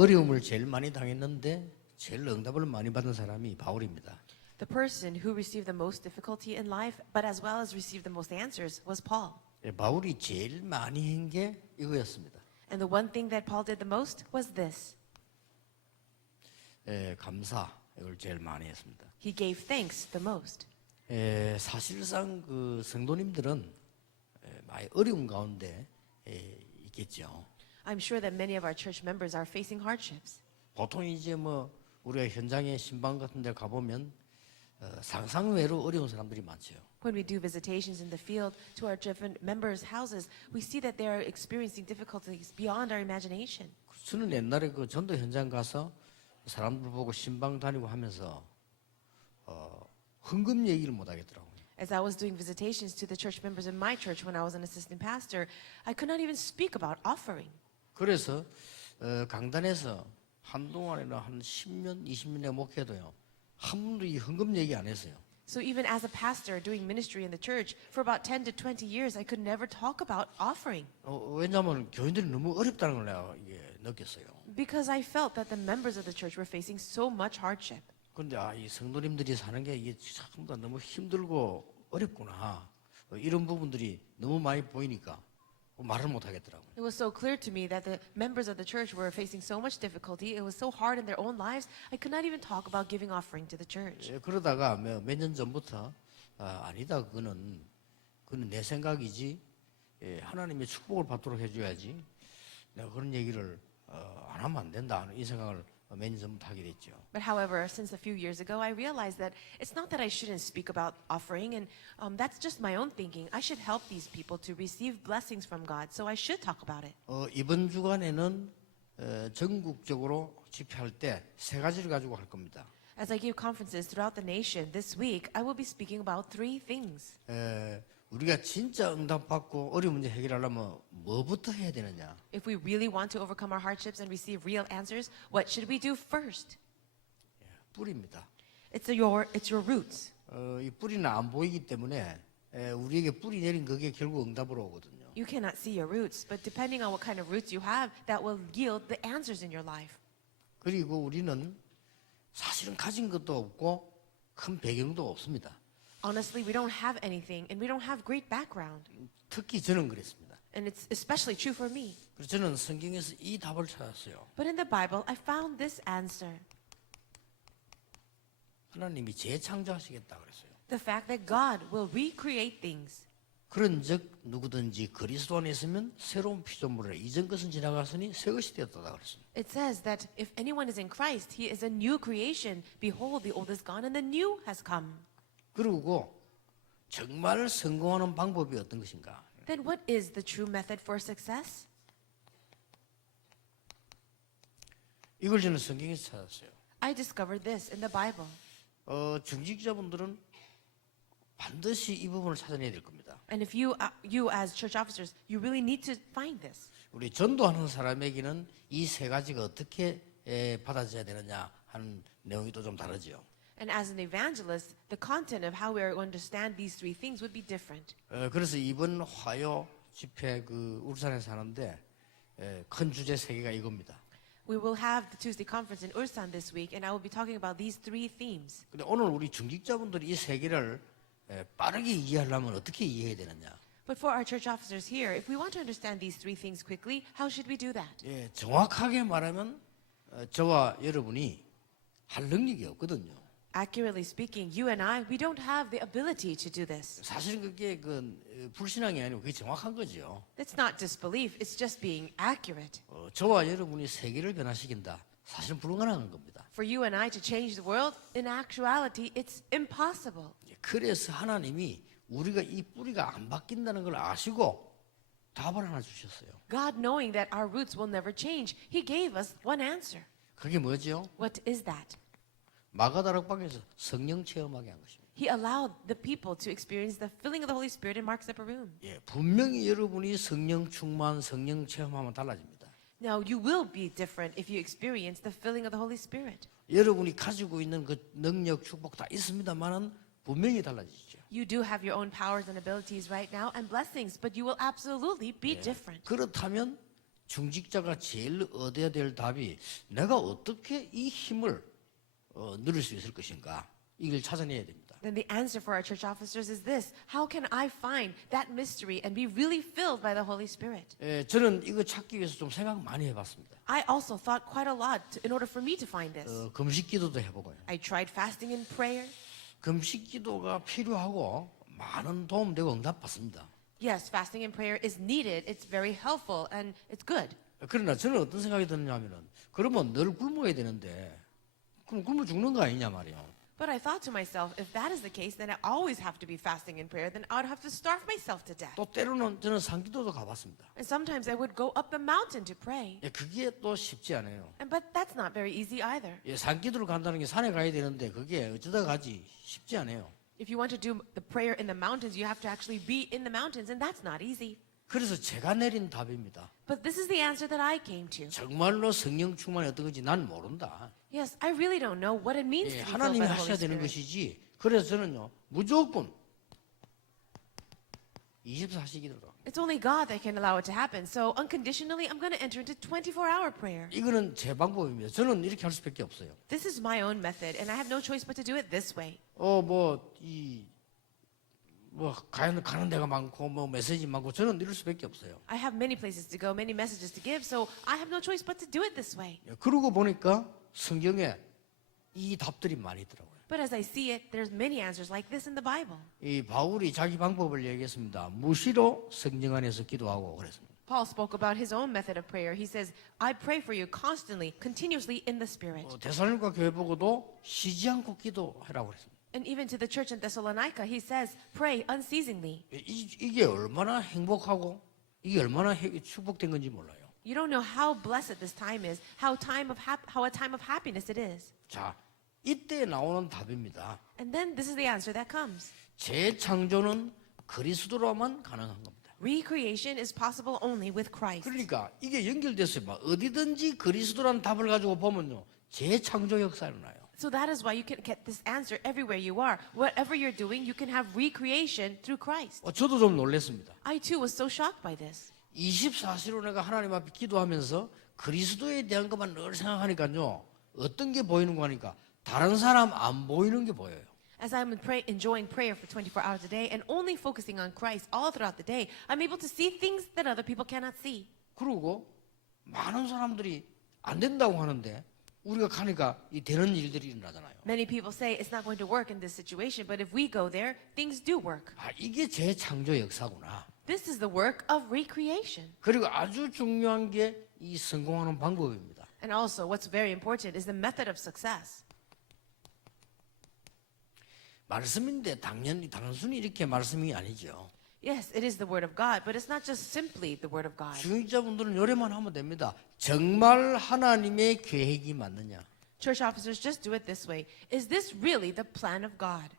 어려움을 제일 많이 당했는데 제일 응답을 많이 받은 사람이 바울입니다. The person who received the most difficulty in life, but as well as received the most answers, was Paul. 예, 바울이 제일 많이 한 게 이거였습니다. And the one thing that Paul did the most was this. 감사 이걸 제일 많이 했습니다. He gave thanks the most. 사실상 그 성도님들은 많이 어려운 가운데 있겠죠. I'm sure that many of our church members are facing hardships. 보통 이제 뭐 우리가 현장에 신방 같은 데 가보면 상상 외로 어려운 사람들이 많죠. When we do visitations in the field to our different members' houses, we see that they are experiencing difficulties beyond our imagination. 저는 옛날에 그 전도 현장 가서 사람들 보고 신방 다니고 하면서 헌금 얘기를 못 하겠더라고요. As I was doing visitations to the church members in my church when I was an assistant pastor, I could not even speak about offering. 그래서 강단에서 한동안에는 한 10년, 20년에 목회도요. 한 번도 이 헌금 얘기 안 했어요. So even as a pastor doing ministry in the church for about 10 to 20 years, I could never talk about offering 왜냐하면 교인들이 너무 어렵다는 걸 내가 이게 느꼈어요. because I felt that the members of the church were facing so much hardship. 근데 이 성도님들이 사는 게 이게 참 다 너무 힘들고 어렵구나. 이런 부분들이 너무 많이 보이니까 말을 못 하겠더라고요. It was so clear to me that the members of the church were facing so much difficulty. It was so hard in their own lives. I could not even talk about giving offering to the church. 그러다가 몇 년 전부터 아니다 그거는 내 생각이지 하나님의 축복을 받도록 해줘야지 내가 그런 얘기를 안 하면 안 된다 하는 이 생각을 몇 년 전부터 하게 됐죠. But however, since a few years ago, I realized that it's not that I shouldn't speak about offering, and that's just my own thinking. I should help these people to receive blessings from God, so I should talk about it. 이번 주간에는 전국적으로 집회할 때 세 가지를 가지고 할 겁니다. As I give conferences throughout the nation this week, I will be speaking about three things. 우리가 진짜 응답받고 어려운 문제 해결하려면 뭐부터 해야 되느냐? If we really want to overcome our hardships and receive real answers, what should we do first? 뿌리입니다. It's your roots. 이 뿌리는 안 보이기 때문에 우리에게 뿌리 내린 그게 결국 응답으로 오거든요. You cannot see your roots, but depending on what kind of roots you have, that will yield the answers in your life. 그리고 우리는 사실은 가진 것도 없고 큰 배경도 없습니다. Honestly, we don't have anything, and we don't have great background. 특히 저는 그랬습니다. And it's especially true for me. 그래서 저는 성경에서 이 답을 찾았어요. But in the Bible, I found this answer. 하나님이 재창조하시겠다 그랬어요. The fact that God will recreate things. 그런즉 누구든지 그리스도 안에 있으면 새로운 피조물이라 이전 것은 지나갔으니 새 것이 되었다 그랬습니다. It says that if anyone is in Christ, he is a new creation. Behold, the old is gone and the new has come. 그리고 정말 성공하는 방법이 어떤 것인가? Then what is the true method for success? 이걸 저는 성경에서 찾았어요. I discovered this in the Bible. 중직자분들은 반드시 이 부분을 찾아내야 될 겁니다. And if you as church officers, you really need to find this. 우리 전도하는 사람에게는 이 세 가지가 어떻게 받아져야 되느냐 하는 내용이 또 좀 다르죠. And as an evangelist, the content of how we are going to understand these three things would be different. 그래서 이번 화요 집회 그 울산에서 하는데 큰 주제 세 개가 이겁니다. We will have the Tuesday conference in Ulsan this week, and I will be talking about these three themes. 근데 오늘 우리 중직자분들이 이 세 개를 빠르게 이해하려면 어떻게 이해해야 되느냐? But for our church officers here, if we want to understand these three things quickly, how should we do that? 정확하게 말하면 저와 여러분이 할 능력이 없거든요. Accurately speaking, you and I, we don't have the ability to do this. 사실은 그게 불신앙이 아니고 그게 정확한 거죠. It's not disbelief, it's just being accurate. 저와 여러분이 세계를 변화시킨다. 사실은 불가능한 겁니다. For you and I to change the world, in actuality, it's impossible. 그래서 하나님이 우리가 이 뿌리가 안 바뀐다는 걸 아시고 답을 하나 주셨어요. God, knowing that our roots will never change, He gave us one answer. 그게 뭐죠? What is that? 마가다락방에서 성령 체험하게 한 것입니다. He allowed the people to experience the filling of the Holy Spirit in Mark's upper room. 분명히 여러분이 성령 충만, 성령 체험하면 달라집니다. Now, you will be different if you experience the filling of the Holy Spirit. 여러분이 가지고 있는 그 능력, 축복 다 있습니다만은 분명히 달라지죠. You do have your own powers and abilities right now and blessings, but you will absolutely be different. 그렇다면 중직자가 제일 얻어야 될 답이 내가 어떻게 이 힘을 누릴 수 있을 것인가 이걸 찾아내야 됩니다. Then the answer for our church officers is this: how can I find that mystery and be really filled by the Holy Spirit? 저는 이거 찾기 위해서 좀 생각 많이 해봤습니다. I also thought quite a lot in order for me to find this. 금식기도도 해보고요. I tried fasting and prayer. 금식기도가 필요하고 많은 도움되고 응답받습니다. Yes, fasting and prayer is needed. It's very helpful and it's good. 그러나 저는 어떤 생각이 드느냐면은 그러면 늘 굶어야 되는데 그럼 굶어 죽는 거 아니냐 말이에요. But I thought to myself, if that is the case, then I always have to be fasting and prayer. Then I would have to starve myself to death. 또 때로는 저는 산기도도 가봤습니다. And sometimes I would go up the mountain to pray. 그게 또 쉽지 않아요. But that's not very easy either. 산기도를 간다는 게 산에 가야 되는데 그게 어쩌다 가지 쉽지 않아요. If you want to do the prayer in the mountains, you have to actually be in the mountains, and that's not easy. 그래서 제가 내린 답입니다. But this is the answer that I came to. 정말로 성령 충만이 어떤 건지 난 모른다. Yes, I really don't know what it means to be filled 하나님이 by the Holy 하셔야 되는 Spirit. 것이지. 그래서 저는요 무조건 24시 기도로. It's only God that can allow it to happen. So unconditionally, I'm going to enter into 24-hour prayer. 이거는 제 방법입니다. 저는 이렇게 할 수밖에 없어요. This is my own method, and I have no choice but to do it this way. 가는 데가 많고 메시지 많고 저는 이럴 수밖에 없어요. I have many places to go, many messages to give, so I have no choice but to do it this way. 그러고 보니까 성경에 이 답들이 많이 있더라고요. But as I see it, there's many answers like this in the Bible. 이 바울이 자기 방법을 얘기했습니다. 무시로 성령 안에서 기도하고 그랬습니다. Paul spoke about his own method of prayer. He says, I pray for you constantly, continuously in the Spirit. 데살로니가 교회 보고도 쉬지 않고 기도하라고 그랬습니다. And even to the church in Thessalonica, he says, pray unceasingly. 이게 얼마나 행복하고 이게 얼마나 축복된 건지 몰라요. You don't know how blessed this time is, how a time of happiness it is. 자, 이때 나오는 답입니다. And then this is the answer that comes. 재창조는 그리스도로만 가능한 겁니다. Recreation is possible only with Christ. 그러니까 이게 연결됐어요. 어디든지 그리스도란 답을 가지고 보면요, 재창조 역사가 일어나요. So that is why you can get this answer everywhere you are. Whatever you're doing, you can have recreation through Christ. 저도 좀 놀랐습니다. I too was so shocked by this. 24시로 내가 하나님 앞에 기도하면서 그리스도에 대한 것만 늘 생각하니까요, 어떤 게 보이는 거 하니까 다른 사람 안 보이는 게 보여요. As I'm enjoying prayer for 24 hours a day and only focusing on Christ all throughout the day, I'm able to see things that other people cannot see. 그리고 많은 사람들이 안 된다고 하는데 우리가 가니까 이 되는 일들이 일어나잖아요. Many people say it's not going to work in this situation, but if we go there, things do work. 이게 재창조 역사구나. This is the work of recreation. 그리고 아주 중요한 게 이 성공하는 방법입니다. And also, what's very important is the method of success. 말씀인데 단순히 이렇게 말씀이 아니죠. Yes, it is the word of God, but it's not just simply the word of God. 중직자분들은 요래만 하면 됩니다. 정말 하나님의 계획이 맞느냐? Church officers just do it this way. Is this really the plan of God?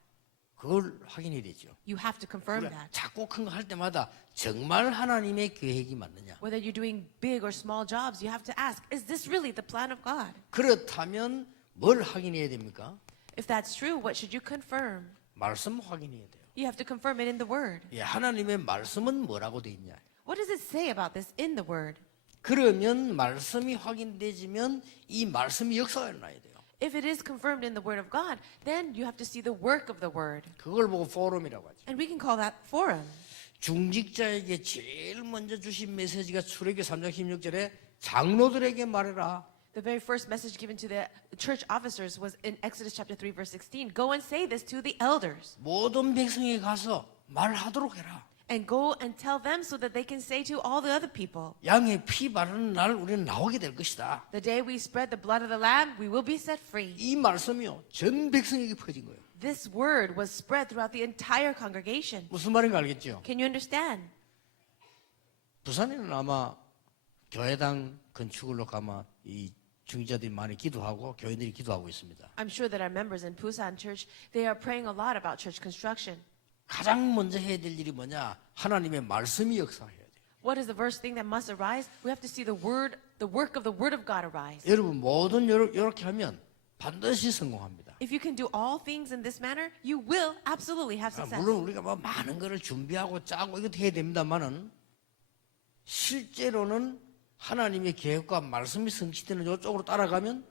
그걸 확인해야 되죠. You have to confirm 우리가 that. 자꾸 큰 거 할 때마다 정말 하나님의 계획이 맞느냐? Whether you're doing big or small jobs, you have to ask, is this really the plan of God? 그렇다면 뭘 확인해야 됩니까? If that's true, what should you confirm? 말씀 확인해야 돼요. You have to confirm it in the word. 하나님의 말씀은 뭐라고 돼 있냐? What does it say about this in the word? 그러면 말씀이 확인되지면 이 말씀이 역사가 일어나야 돼요. If it is confirmed in the word of God, then you have to see the work of the word. 그걸 보고 포럼이라고 하죠. And we can call that forum. 중직자에게 제일 먼저 주신 메시지가 출애굽기 3장 16절에 장로들에게 말해라. The very first message given to the church officers was in Exodus chapter 3 verse 16. Go and say this to the elders. 모든 백성에 가서 말하도록 해라. And go and tell them so that they can say to all the other people. 양의 피 바르는 날 우리는 나오게 될 것이다. The day we spread the blood of the lamb, we will be set free. 이 말씀이요 전 백성에게 퍼진 거예요. This word was spread throughout the entire congregation. 무슨 말인가 알겠죠? Can you understand? 부산에는 아마 교회당 건축을 놓고 아마 이 중직자들이 많이 기도하고 교인들이 기도하고 있습니다. I'm sure that our members in Busan Church, they are praying a lot about church construction. 가장 먼저 해야 될 일이 뭐냐? 하나님의 말씀이 역사해야 돼요. What is the first thing that must arise? We have to see the work of the word of God arise. 여러분 뭐든 이렇게 하면 반드시 성공합니다. If you can do all things in this manner, you will absolutely have success. 물론 우리가 뭐 많은 거를 준비하고 짜고 이것도 해야 됩니다만은 실제로는 하나님의 계획과 말씀이 성취되는 이쪽으로 따라가면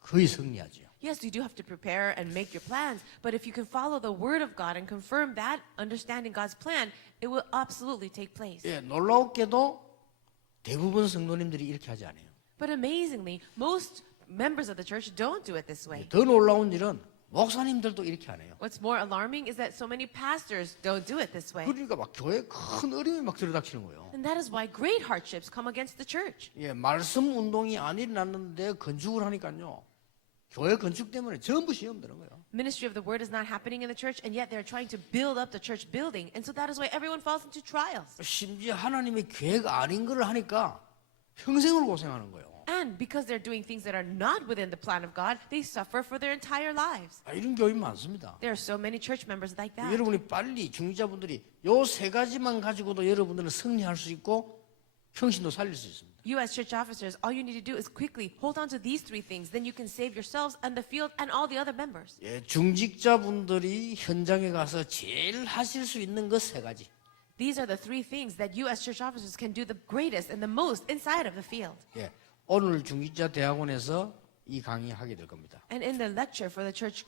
거의 승리하죠. Yes, you do have to prepare and make your plans, but if you can follow the word of God and confirm that, understanding God's plan, it will absolutely take place. 예, 놀라웠게도 대부분 성도님들이 이렇게 하지 않아요. But amazingly, most members of the church don't do it this way. 더 놀라운 일은 목사님들도 이렇게 안 해요. What's more alarming is that so many pastors don't do it this way. 그러니까 막 교회에 큰 어려움이 막 들이닥치는 거예요. And that is why great hardships come against the church. 예, 말씀 운동이 안 일어났는데 건축을 하니까요. 교회 건축 때문에 전부 시험 드는 거예요. Ministry of the word is not happening in the church, and yet they're trying to build up the church building. And so that is why everyone falls into trials. 심지어 하나님의 계획 아닌 걸 하니까 평생을 고생하는 거예요. And because they're doing things that are not within the plan of God, they suffer for their entire lives. 이런 교인 많습니다. There are so many church members like that. 여러분이 빨리 중직자분들이 요 세 가지만 가지고도 여러분들은 승리할 수 있고 평신도 살릴 수 있습니다. You as church officers, all you need to do is quickly hold on to these three things. Then you can save yourselves and the field and all the other members. 예, 중직자분들이 현장에 가서 제일 하실 수 있는 것 세 가지. These are the three things that you as church officers can do the greatest and the most inside of the field. 예, 오늘 중직자 대학원에서 이 강의하게 될 겁니다. And in the lecture for the church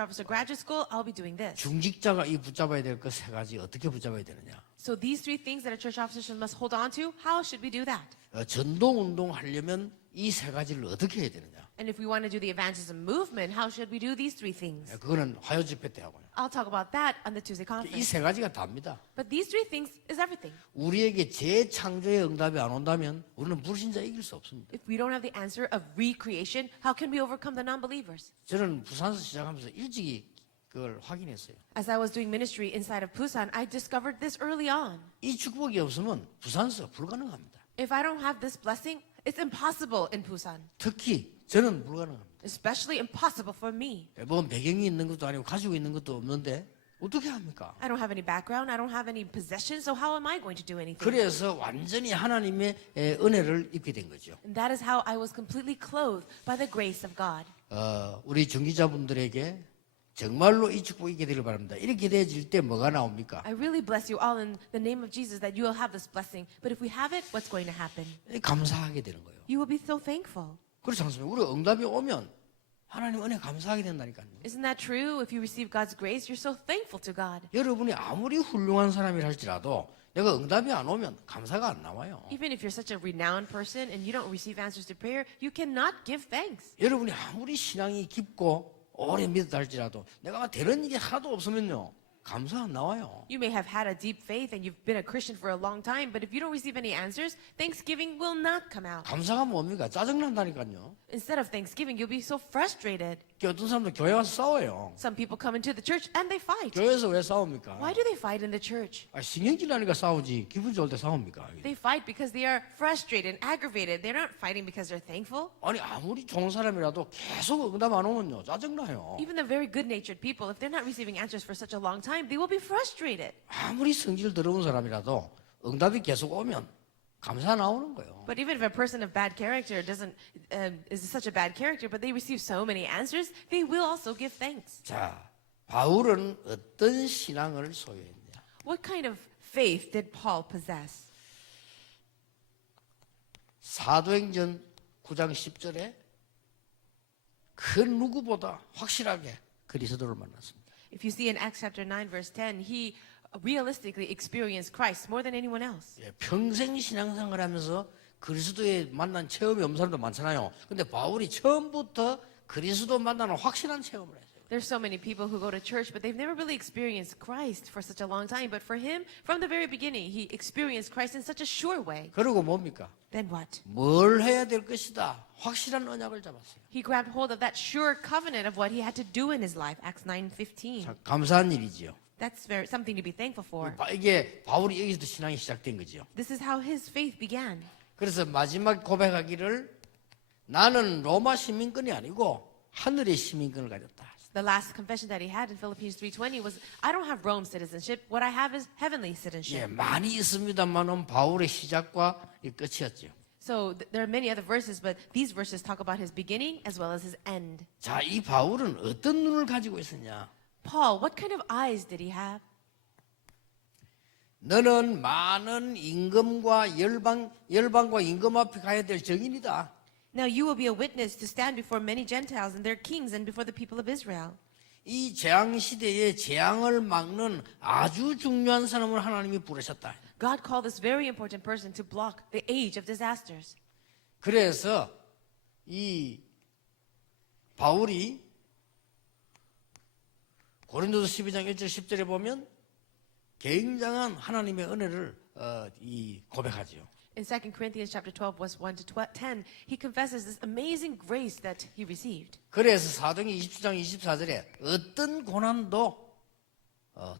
officer graduate school, I'll be doing this. 중직자가 이 붙잡아야 될 것 세 가지 어떻게 붙잡아야 되느냐? So these three things that a church officer must hold on to, how should we do that? 전도 운동 하려면 이 세 가지를 어떻게 해야 되느냐? And if we want to do the evangelism movement, how should we do these three things? 예, 그거는 화요 집회 때 하고요. I'll talk about that on the Tuesday 이 conference. 세 가지가 답니다. But these three things is everything. 우리에게 재창조의 응답이 안 온다면 우리는 불신자 이길 수 없습니다. If we don't have the answer of recreation, how can we overcome the non-believers? 저는 부산에서 시작하면서 일찍이 그걸 확인했어요. As I was doing ministry inside of Busan, I discovered this early on. 이 축복이 없으면 부산에서 불가능합니다. If I don't have this blessing, it's impossible in Busan. 특히 저는 불가능합니다. Especially impossible for me. 뭐 배경이 있는 것도 아니고 가지고 있는 것도 없는데 어떻게 합니까? I don't have any background, I don't have any possessions, so how am I going to do anything? 그래서 완전히 하나님의 은혜를 입게 된 거죠. And that is how I was completely clothed by the grace of God. 우리 중기자분들에게 정말로 이 축복이 있게 되길 바랍니다. 이렇게 되어질 때 뭐가 나옵니까? I really bless you all in the name of Jesus that you will have this blessing. But if we have it, what's going to happen? 감사하게 되는 거예요. You will be so thankful. 그렇지 않습니까? 우리 응답이 오면 하나님 은혜 감사하게 된다니까요. Isn't that true? If you receive God's grace, you're so thankful to God. 여러분이 아무리 훌륭한 사람이라 할지라도 내가 응답이 안 오면 감사가 안 나와요. Even if you're such a renowned person and you don't receive answers to prayer, you cannot give thanks. 여러분이 아무리 신앙이 깊고 오래 믿었다 할지라도 내가 되는 일이 하나도 없으면요. 감사 안 나와요. You may have had a deep faith and you've been a Christian for a long time, but if you don't receive any answers, thanksgiving will not come out. 감사가 뭡니까? 짜증난다니까요. Instead of thanksgiving, you'll be so frustrated. 어떤 사람도 교회 와서 싸워요. Some people come into the church and they fight. 교회에서 왜 싸웁니까? Why do they fight in the church? 신경질 나니까 싸우지 기분 좋을 때 싸웁니까? They fight because they are frustrated and aggravated. They're not fighting because they're thankful. 아니 아무리 좋은 사람이라도 계속 응답 안 오면요 짜증나요. Even the very good-natured people, if they're not receiving answers for such a long time, they will be frustrated. 아무리 성질 더러운 사람이라도 응답이 계속 오면 감사 나오는 거예요. But even if a person of bad character is such a bad character, but they receive so many answers, they will also give thanks. 자, 바울은 어떤 신앙을 소유했냐? What kind of faith did Paul possess? 사도행전 9장 10절에 그 누구보다 확실하게 그리스도를 만났습니다. If you see in Acts chapter 9, verse 10, he realistically experienced Christ more than anyone else. 예, 평생 신앙생활 하면서 그리스도에 만난 체험이 없는 사람도 많잖아요. 근데 바울이 처음부터 그리스도 만나는 확실한 체험을 했어요. There's so many people who go to church, but they've never really experienced Christ for such a long time. But for him, from the very beginning, he experienced Christ in such a sure way. 그리고 뭡니까? Then what? 뭘 해야 될 것이다. 확실한 언약을 잡았어요. He grabbed hold of that sure covenant of what he had to do in his life. Acts 9:15. 자, 감사한 일이지요. That's something to be thankful for. 이게 바울이 여기서도 신앙이 시작된 거죠. This is how his faith began. 그래서 마지막 고백하기를 나는 로마 시민권이 아니고 하늘의 시민권을 가졌다. The last confession that he had in Philippians 3:20 was, I don't have Rome citizenship. What I have is heavenly 예, citizenship. 많이 있습니다만은 바울의 시작과 이 끝이었죠. So there are many other verses, but these verses talk about his beginning as well as his end. 자, 이 바울은 어떤 눈을 가지고 있었냐? Paul, what kind of eyes did he have? 너는 많은 임금과 열방과 임금 앞에 가야 될 증인이다. Now you will be a witness to stand before many Gentiles and their kings and before the people of Israel. 이 재앙 시대에 재앙을 막는 아주 중요한 사람을 하나님이 부르셨다. God called this very important person to block the age of disasters. 그래서 이 바울이 고린도서 12장 1절 10절에 보면 굉장한 하나님의 은혜를 고백하지요. In 2 Corinthians chapter 12, verse 1 to 10, he confesses this amazing grace that he received. 그래서 사도행 27장 24절에 어떤 고난도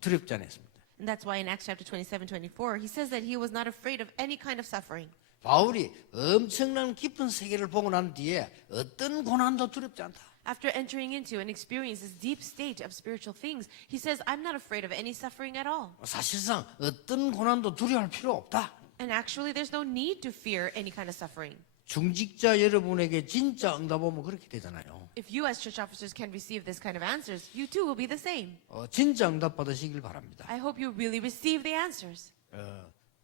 두렵지 않았습니다. And that's why in Acts chapter 27, 24, he says that he was not afraid of any kind of suffering. 바울이 엄청난 깊은 세계를 보고 난 뒤에 어떤 고난도 두렵지 않다. After entering into and experiencing this deep state of spiritual things, he says, I'm not afraid of any suffering at all. 사실상 어떤 고난도 두려워할 필요 없다. And actually, there's no need to fear any kind of suffering. 중직자 여러분에게 진짜 응답 오면 그렇게 되잖아요. If you as church officers can receive this kind of answers, you too will be the same. 진짜 응답 받으시길 바랍니다. I hope you really receive the answers.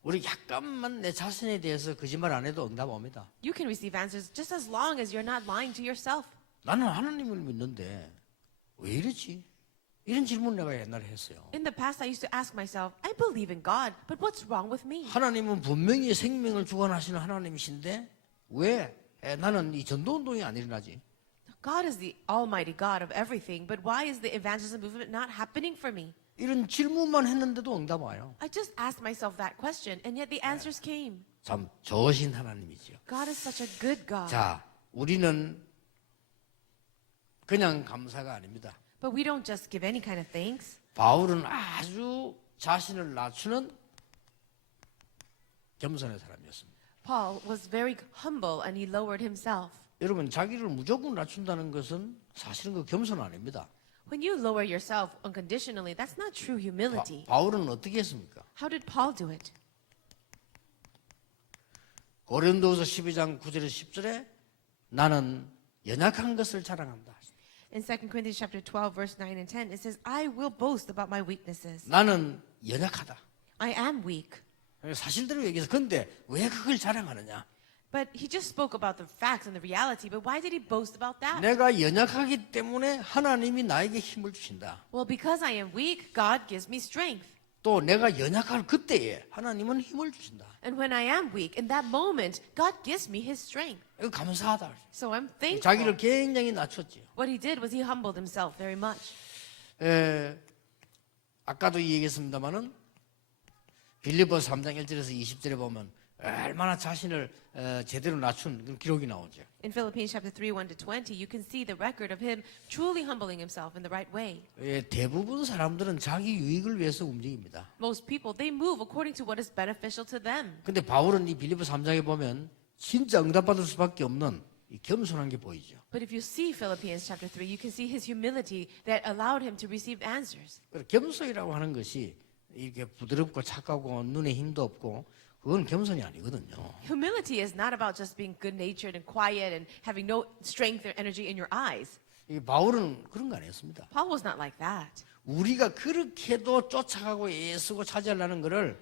우리 약간만 내 자신에 대해서 거짓말 안 해도 응답 옵니다. You can receive answers just as long as you're not lying to yourself. 나는 하나님을 믿는데 왜 이러지? 이런 질문 내가 옛날에 했어요. In the past, I used to ask myself, I believe in God, but what's wrong with me? 하나님은 분명히 생명을 주관하시는 하나님이신데 왜 나는 이 전도운동이 안 일어나지? God is the almighty God of everything, but why is the evangelism movement not happening for me? 이런 질문만 했는데도 응답 와요. I just asked myself that question, and yet the answers came. 참 좋으신 하나님이죠. God is such a good God. 자, 우리는 그냥 감사가 아닙니다. But we don't just give any kind of thanks. 바울은 아주 자신을 낮추는 겸손의 사람이었습니다. Paul was very humble and he lowered himself. 여러분, 자기를 무조건 낮춘다는 것은 사실은 그 겸손 아닙니다. When you lower yourself unconditionally, that's not true humility. 바울은 어떻게 했습니까? How did Paul do it? 고린도후서 12장 9절에서 10절에 나는 연약한 것을 자랑한다. In 2 Corinthians chapter 12, verse 9 and 10, it says, I will boast about my weaknesses. 나는 연약하다. I am weak. 사실대로 얘기해서 근데 왜 그걸 자랑하느냐? But he just spoke about the facts and the reality, but why did he boast about that? 내가 연약하기 때문에 하나님이 나에게 힘을 주신다. Well, because I am weak, God gives me strength. 또 내가 연약할 그때에 하나님은 힘을 주신다. And when I am weak, in that moment, God gives me his strength. 이거 감사하다. So I'm thankful. 자기를 굉장히 낮췄지요. What he did was he humbled himself very much. 아까도 얘기했습니다마는 빌립보서 3장 1절에서 20절에 보면 얼마나 자신을 제대로 낮춘 그런 기록이 나오죠. In Philippians chapter 3, 1 to 20, you can see the record of him truly humbling himself in the right way. 대부분 사람들은 자기 유익을 위해서 움직입니다. Most people, they move according to what is beneficial to them. 근데 바울은 이 빌립보 3장에 보면 진짜 응답받을 수밖에 없는 이 겸손한 게 보이죠. But if you see Philippians chapter 3, you can see his humility that allowed him to receive answers. 겸손이라고 하는 것이 이렇게 부드럽고 착하고 눈에 힘도 없고 그건 겸손이 아니거든요. Humility is not about just being good-natured and quiet and having no strength or energy in your eyes. 이 바울은 그런 거 아니었습니다. Paul was not like that. 우리가 그렇게도 쫓아가고 애쓰고 차지하려는 것을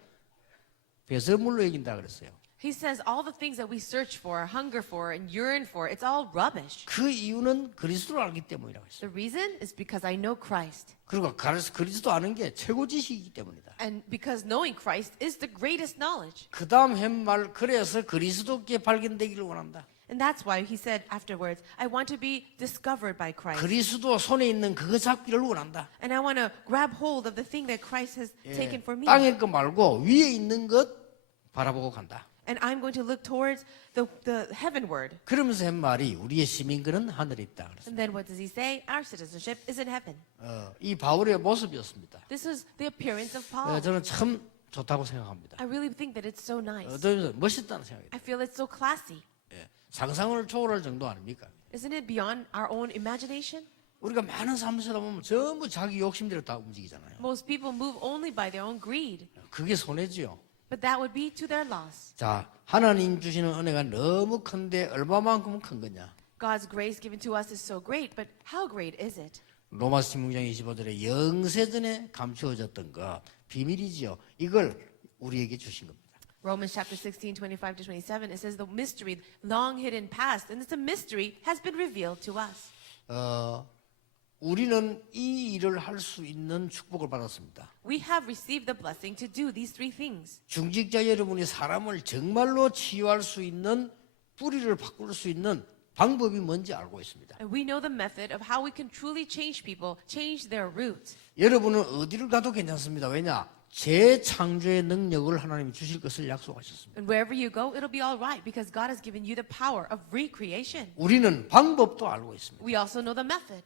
배설물로 여긴다 그랬어요. He says all the things that we search for, hunger for, and yearn for, it's all rubbish. 그 이유는 그리스도를 알기 때문이라고 했어요. The reason is because I know Christ. 그리고 그리스도 아는 게 최고 지식이기 때문이다. And because knowing Christ is the greatest knowledge. 그 다음 햇말 그래서 그리스도께 발견되기를 원한다. And that's why he said afterwards, I want to be discovered by Christ. 그리스도 손에 있는 그거 잡기를 원한다. And I want to grab hold of the thing that Christ has taken for me. 땅의 것 말고 위에 있는 것 바라보고 간다. And I'm going to look towards the heavenward. 그러면서 햇말이 우리의 시민권은 하늘에 있다. 그랬어요. And then what does he say? Our citizenship is in heaven. 이 바울의 모습이었습니다. This is the appearance of Paul. 저는 참 좋다고 생각합니다. I really think that it's so nice. 멋있다는 생각이 I feel it's so classy. 상상을 초월할 정도 아닙니까? Isn't it beyond our own imagination? 우리가 많은 사람들 보면 전부 자기 욕심대로 다 움직이잖아요. Most people move only by their own greed. 그게 손해지요. But that would be to their loss. 자, 하나님 주시는 은혜가 너무 큰데 얼마만큼 큰 거냐? God's grace given to us is so great, but how great is it? 로마서 16장 25절에 영세전에 감추어졌던 거 비밀이지요. 이걸 우리에게 주신 겁니다. Romans chapter 16, 25 to 27, it says the mystery, long hidden past, and it's a mystery, has been revealed to us. 우리는 이 일을 할 수 있는 축복을 받았습니다. We have received the blessing to do these three things. 중직자 여러분이 사람을 정말로 치유할 수 있는 뿌리를 바꿀 수 있는 방법이 뭔지 알고 있습니다. And we know the method of how we can truly change people, change their roots. 여러분은 어디를 가도 괜찮습니다. 왜냐? 재창조의 능력을 하나님이 주실 것을 약속하셨습니다. And wherever you go, it'll be all right because God has given you the power of recreation. 우리는 방법도 알고 있습니다. We also know the method.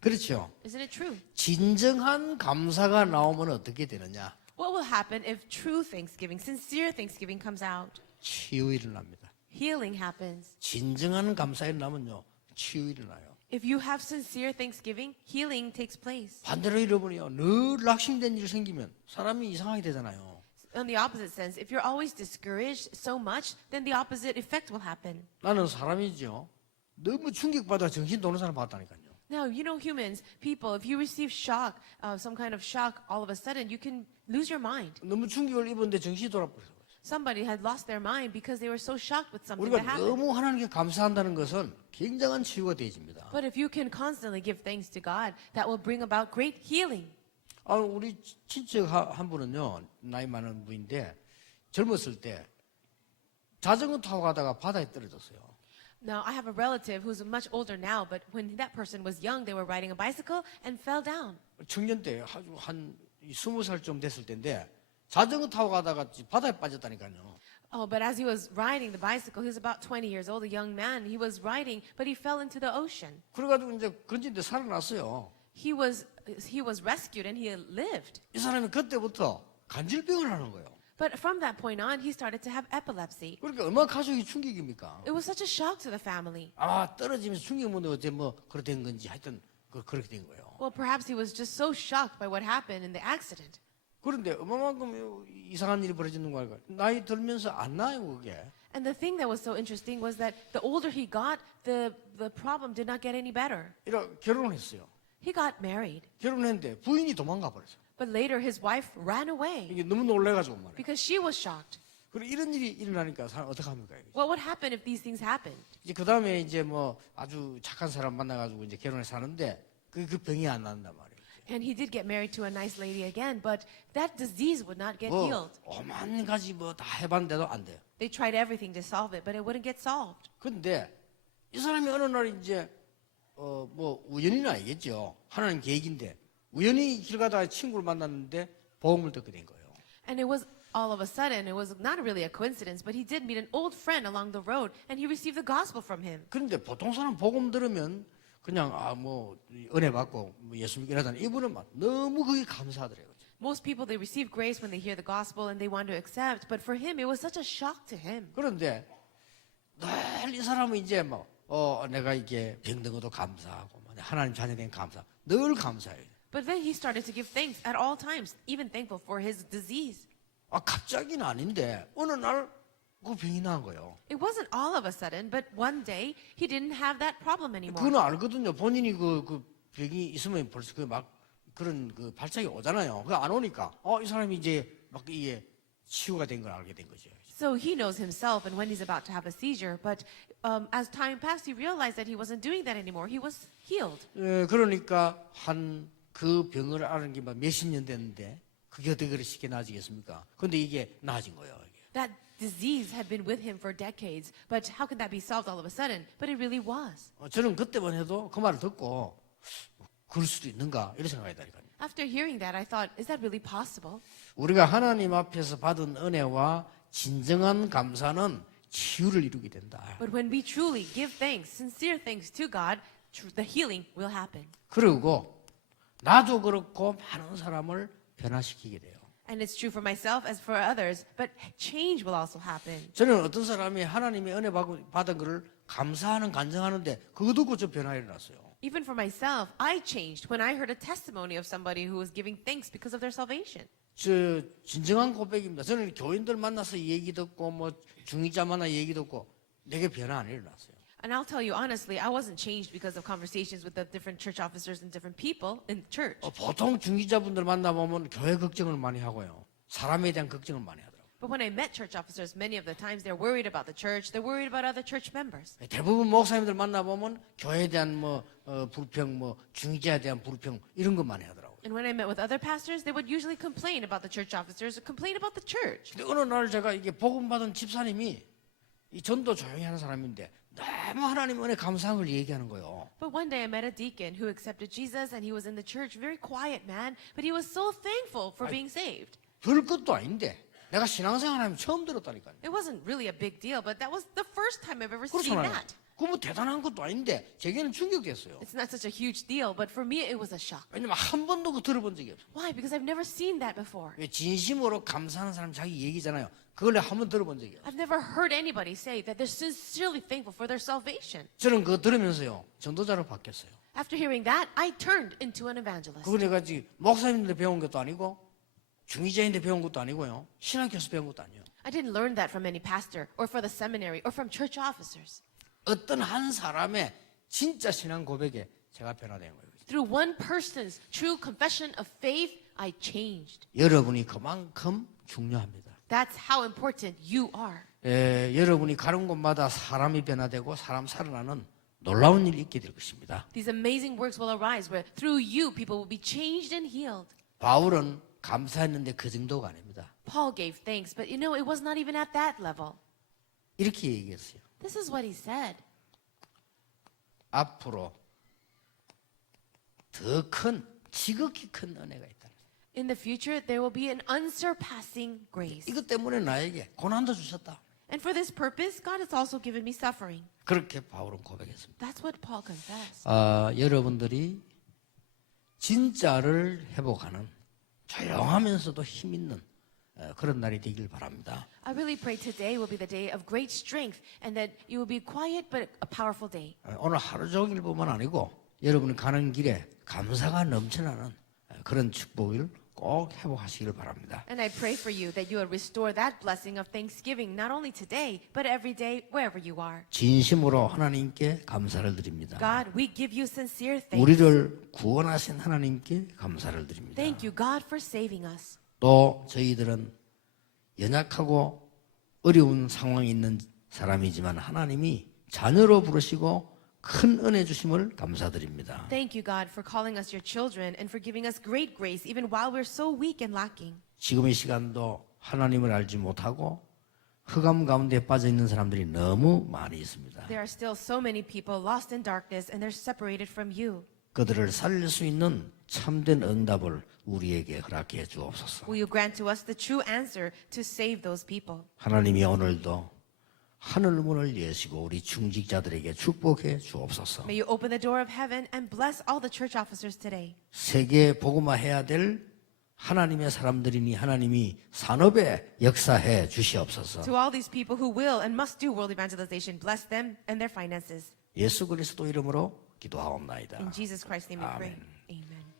그렇죠? Isn't it true? 진정한 감사가 나오면 어떻게 되느냐? What will happen if true thanksgiving, sincere thanksgiving comes out? 치유 일어납니다. Healing happens. 진정한 감사 일어나면요, 치유 일어나요. If you have sincere thanksgiving, healing takes place. 반대로 여러분이요, 늘 낙심된 일 생기면 사람이 이상하게 되잖아요. On the opposite sense, if you're always discouraged so much, then the opposite effect will happen. 나는 사람이죠. 너무 충격받아 정신 도는 사람 봤다니까요. Now, you know humans, people, if you receive shock, some kind of shock, all of a sudden, you can lose your mind. 너무 충격을 입었는데 정신이 돌아버려요. Somebody had lost their mind because they were so shocked with something 우리가 that happened. 너무 하나님께 감사한다는 것은 굉장한 치유가 되어집니다. But if you can constantly give thanks to God, that will bring about great healing. 우리 친척 한 분은요, 나이 많은 분인데 젊었을 때 자전거 타고 가다가 바다에 떨어졌어요. Now, I have a relative who's much older now, but when that person was young, they were riding a bicycle and fell down. 청년 때 아주 한 20살쯤 됐을 때인데 자전거 타고 가다가 바다에 빠졌다니까요. Oh, but as he was riding the bicycle, he was about 20 years old, a young man. He was riding, but he fell into the ocean. 그래가지고 이제 건진데 살아났어요. He was rescued and he lived. 이 사람이 그때부터 간질병을 하는 거예요. But from that point on, he started to have epilepsy. 그러니까 얼마나 가족이 충격입니까? It was such a shock to the family. 떨어지면서 충격 먹는데 어째 뭐 그렇게 된 건지 하여튼 그렇게 된 거예요. Well, perhaps he was just so shocked by what happened in the accident. 그런데 얼마만큼 이상한 일이 벌어지는 거 알까요? 나이 들면서 안 나요 그게. And the thing that was so interesting was that the older he got, the problem did not get any better. 이렇게 결혼을 했어요. He got married. 결혼했는데 부인이 도망가 버렸어요. But later his wife ran away 이게 너무 놀래가지고 말이에요. because she was shocked. 그리고 이런 일이 일어나니까 사람 어떻게 합니까? What would happen if these things happened? 이제 그 다음에 이제 뭐 아주 착한 사람 만나가지고 이제 결혼해 사는데 그 병이 안 난단 말이에요. And he did get married to a nice lady again, but that disease would not get 뭐 healed. 오만 가지 뭐 다 해봤는데도 안 돼요. They tried everything to solve it, but it wouldn't get solved. 근데 이 사람이 어느 날 이제 뭐 우연히는 아니겠죠. 하나님 계획인데 우연히 길 가다가 친구를 만났는데 복음을 듣게 된 거예요. And it was all of a sudden, it was not really a coincidence, but he did meet an old friend along the road, and he received the gospel from him. 그런데 보통 사람 복음 들으면 그냥 뭐 은혜 받고 뭐 예수 믿게 하다니 이분은 막 너무 그게 감사하더라고요. Most people, they receive grace when they hear the gospel and they want to accept, but for him, it was such a shock to him. 그런데 늘 이 사람은 이제 뭐 내가 이게 병든 것도 감사하고 하나님 자녀된 감사 늘 감사해요. But then he started to give thanks at all times, even thankful for his disease. 갑자기는 아닌데 어느 날 그 병이 난 거예요. It wasn't all of a sudden, but one day he didn't have that problem anymore. 그건 알거든요. 본인이 그 병이 있으면 벌써 그 막 그런 그 발작이 오잖아요. 그 안 오니까 이 사람이 이제 막 이게 치유가 된 걸 알게 된 거죠. So he knows himself and when he's about to have a seizure, but as time passed, he realized that he wasn't doing that anymore. He was healed. 그러니까 그 병을 앓은 게 몇십 년 됐는데 그게 어떻게 그렇게 쉽게 나아지겠습니까? 근데 이게 나아진 거예요. That disease had been with him for decades, but how could that be solved all of a sudden? But it really was. 저는 그때만 해도 그 말을 듣고 그럴 수도 있는가 이런 생각이 들다니까요. After hearing that, I thought, is that really possible? 우리가 하나님 앞에서 받은 은혜와 진정한 감사는 치유를 이루게 된다. But when we truly give thanks, sincere thanks to God, the healing will happen. 그리고 나도 그렇고 많은 사람을 변화시키게 돼요. And it's true for myself as for others, but change will also happen. 저는 어떤 사람이 하나님의 은혜 받은 것을 감사하는 간증하는데 그거 듣고 좀 변화가 일어났어요. Even for myself, I changed when I heard a testimony of somebody who was giving thanks because of their salvation. 저 진정한 고백입니다. 저는 교인들 만나서 얘기 듣고 뭐 중직자 만나 얘기 듣고 내게 변화 안 일어났어요. And I'll tell you honestly, I wasn't changed because of conversations with the different church officers and different people in church. 보통 중직자분들 만나보면 교회 걱정을 많이 하고요. 사람에 대한 걱정을 많이 하더라고요. But when I met church officers, many of the times they're worried about the church, they're worried about other church members. 대부분 목사님들 만나보면 교회에 대한 불평, 중직자에 대한 불평 이런 것만 하더라고요. And when I met with other pastors, they would usually complain about the church officers or complain about the church. 근데 어느 날 제가 이게 복음 받은 집사님이 이 전도 조용히 하는 사람인데 너무 하나님 은혜 감사한 걸 얘기하는 거예요. But one day I met a deacon who accepted Jesus and he was in the church, very quiet man, but he was so thankful for being saved. 별 것도 아닌데 내가 신앙생활하면 처음 들었다니까요. It wasn't really a big deal, but that was the first time I've ever seen 그렇잖아요. that. 그뭐 대단한 것도 아닌데 제게는 충격됐어요. It's not such a huge deal, but for me it was a shock. 왜냐면 한 번도 그 들어본 적이 없어요. Why? Because I've never seen that before. 왜 진심으로 감사하는 사람 자기 얘기잖아요. 그걸 내가 한 번 들어본 적이 없어요. I've never heard anybody say that they're sincerely thankful for their salvation. 저는 그거 들으면서요 전도자로 바뀌었어요. After hearing that, I turned into an evangelist. 그거 내가 지금 목사님인데 배운 것도 아니고 중위자인데 배운 것도 아니고요. 신학교에서 배운 것도 아니에요. I didn't learn that from any pastor or for the seminary or from church officers. 어떤 한 사람의 진짜 신앙 고백에 제가 변화된 거예요. Through one person's true confession of faith, I changed. 여러분이 그만큼 중요합니다. That's how important you are. 여러분이 가는 곳마다 사람이 변화되고 사람 살아나는 놀라운 일이 있게 될 것입니다. These amazing works will arise where through you people will be changed and healed. 바울은 감사했는데 그 정도가 아닙니다. Paul gave thanks, but you know, it was not even at that level. 이렇게 얘기했어요. This is what he said. 앞으로 더 큰, 지극히 큰 은혜가 있다. In the future, there will be an unsurpassing grace. 이것 때문에 나에게 고난도 주셨다. And for this purpose, God has also given me suffering. 그렇게 바울은 고백했습니다. That's what Paul confessed. 여러분들이 진짜를 회복하는 조용하면서도 힘 있는 그런 날이 되길 바랍니다. I really pray today will be the day of great strength and that you will be quiet but a powerful day. 오늘 하루 종일뿐만 아니고 여러분이 가는 길에 감사가 넘쳐나는 그런 축복을 꼭 회복하시길 바랍니다. And I pray for you that you will restore that blessing of thanksgiving not only today but every day wherever you are. 진심으로 하나님께 감사를 드립니다. God, we give you sincere thanks. 우리를 구원하신 하나님께 감사를 드립니다. Thank you, God, for saving us. 또 저희들은 연약하고 어려운 상황에 있는 사람이지만 하나님이 자녀로 부르시고 큰 은혜 주심을 감사드립니다. Thank you, God, for calling us your children and for giving us great grace even while we're so weak and lacking. 지금 이 시간도 하나님을 알지 못하고 흑암 가운데 빠져 있는 사람들이 너무 많이 있습니다. There are still so many people lost in darkness and they're separated from you. 그들을 살릴 수 있는 참된 응답을 우리에게 허락해 주옵소서. Will you grant to us the true answer to save those people? 하나님이 오늘도 하늘 문을 여시고 우리 중직자들에게 축복해 주옵소서. May you open the door of heaven and bless all the church officers today. 세계 복음화해야 될 하나님의 사람들이니 하나님이 산업에 역사해 주시옵소서. To all these people who will and must do world evangelization, bless them and their finances. 예수 그리스도 이름으로 기도하옵나이다. In Jesus Christ's name we pray. Amen. Amen.